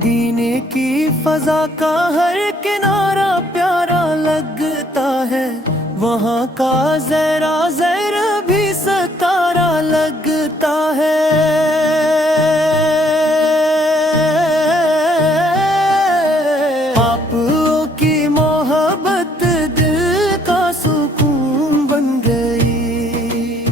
मदीने की फजा का हर किनारा प्यारा लगता है, वहाँ का ज़रा ज़रा भी सतारा लगता है। आपकी की मोहब्बत दिल का सुकून बन गई,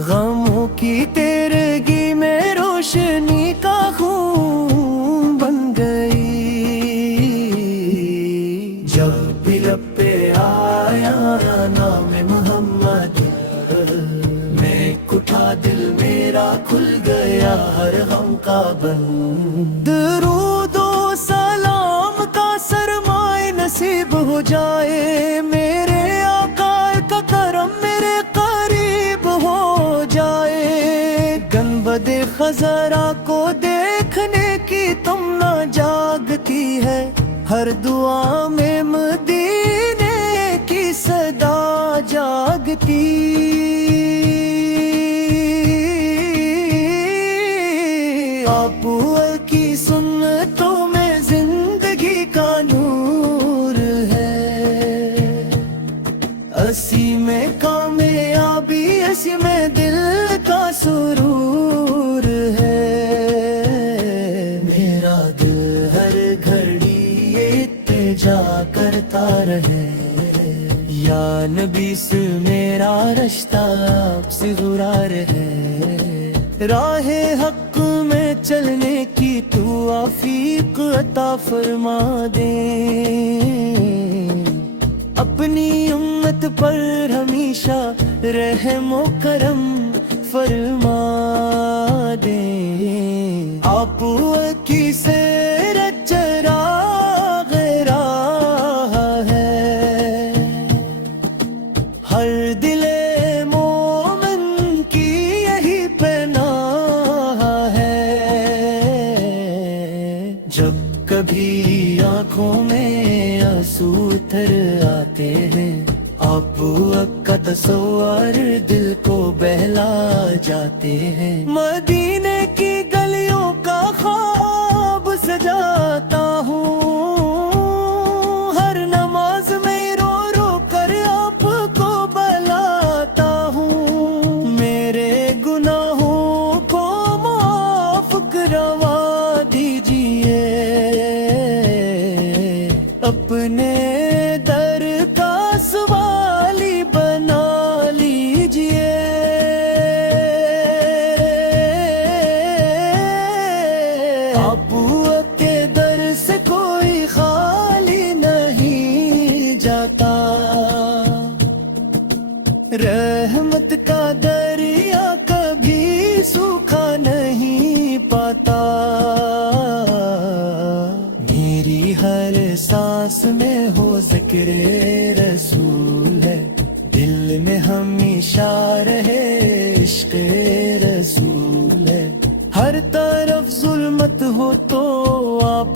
गमों की तेरगी में रोशनी का खून बन गई। जब भी लब पे आया नाम मोहम्मद, मैं उठा दिल मेरा खुल गया हर गम का बंद। दरूदो सलाम का सरमाए नसीब हो जाए, मेरे आका का करम मेरे करीब हो जाए। गनबदे खजरा को देखने की तमन्ना जागती है, हर दुआ में मदीने की सदा जागती। आप की सुन्नतों में जिंदगी का नूर है, असी में कामयाबी असी में दिल का सुरूर है। मेरा दिल हर घड़ी ये इत्तेजा करता रहे, या नबी से मेरा रिश्ता आपसे गुरार है। राहे हक में चलने की तू आफीक अता फरमा दे, अपनी उम्मत पर हमेशा रहमो करम फरमा दे। आप की सेरत चराग़ राह है, हर दिले मोमिन की यही पनाह है। जब कभी आँखों में आंसू उतर आते हैं, आप का तस्वर दिल को बहला जाते हैं। मदीने की गलियों का ख्वाब सजाता हूँ, हर नमाज में रो रो कर आपको बुलाता हूँ। मेरे गुनाहों को माफ करवा दीजिए, अपने दर का सवाली बना लीजिए। आप के दर से कोई खाली नहीं जाता, रहमत का दरिया कभी सूखा नहीं पाता। मेरी हर सांस में हो ज़िक्र रसूल है, दिल में हमेशा रहे इश्क़ रसूल है। हर तरफ जुल्मत हो तो आप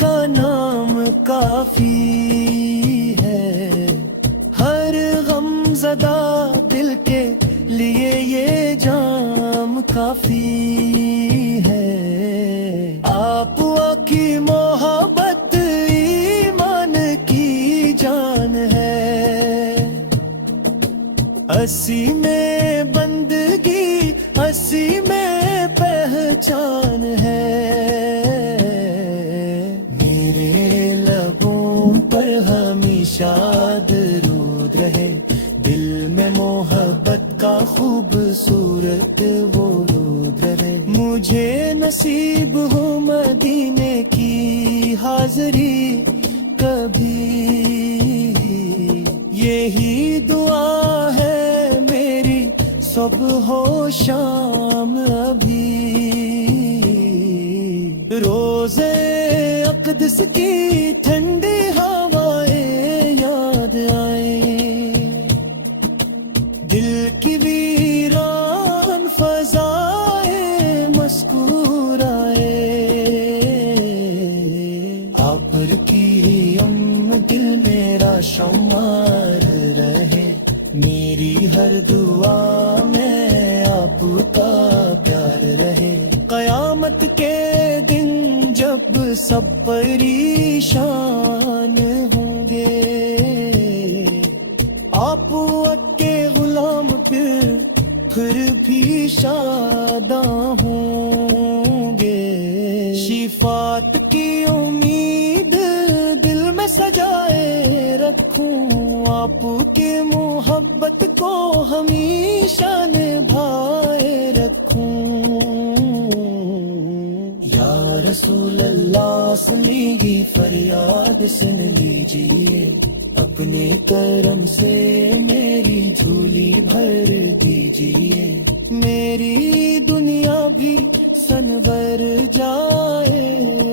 का नाम काफी है, हर गम ज़दा दिल के लिए ये जाम काफी है। आप की मोहब्बत ईमान की जान है, असी में बंदगी असी में पहचान है। मेरे लबों पर हमेशा दरूद रहे, दिल में मोहब्बत का खूबसूरत वरूद रहे। मुझे नसीब हो मदीने की हाज़री कभी, यही दुआ है मेरी सुबह हो शाम अभी। रोज़े अक़दस की ठंडी हवाएं याद आए, दिल की वीरान फज़ाएं मुस्कुराए। आप की दिल मेरा शुमार रहे, मेरी हर दुआ में आपका प्यार रहे। क़यामत के दिन سب پریشان ہوں گے آپ کے غلام پھر بھی شاداں ہوں گے شفاعت کی امید دل میں سجائے رکھوں آپ کی محبت کو ہمیشہ نبھائے رکھوں یا رسول اللہ سنیگی فریاد سن لیجئے اپنے کرم سے میری جھولی بھر دیجئے میری دنیا بھی سنور جائے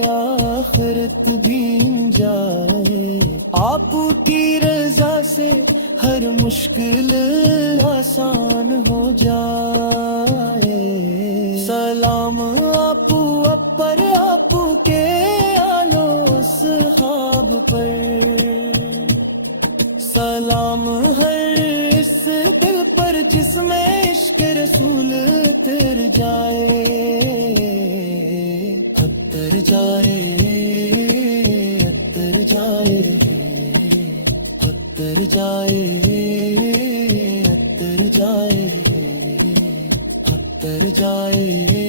آخرت بھی جائے آپ کی رضا سے ہر مشکل آسان ہو جائے سلام آپ پر آپ کے آلو صحاب پر سلام ہر اس دل پر جس میں عشق رسول اتر جائے اتر جائے اتر جائے اتر جائے اتر جائے اتر جائے